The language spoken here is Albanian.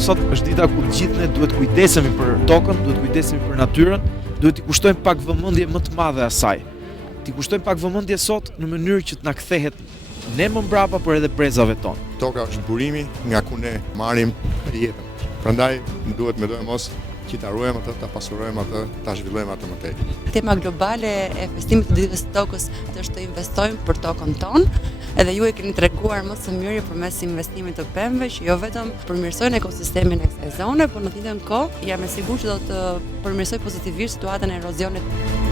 sot është dita ku të gjithë ne duhet kujdesemi për tokën, duhet kujdesemi për natyrën, duhet t'i kushtojmë pak vëmendje më të madhe asaj. T'i kushtojmë pak vëmendje sot në mënyrë që të na kthehet ne më mbrapa, por edhe brezave tonë. Toka është burimi nga ku ne marrim jetën. Prandaj duhet mendojmë mos që ta ruajmë atë, ta pasurojmë atë, ta zhvillojmë atë më tej. Tema globale e festimit të ditës së tokës është të investojmë për tokën tonë, edhe ju e keni treguar më së miri përmes investimit të pemëve që jo vetëm përmirësojnë ekosistemin e kësaj zone, por në të njëjtën kohë jam e sigurt që do të përmirësoj pozitivisht situatën e erozionit.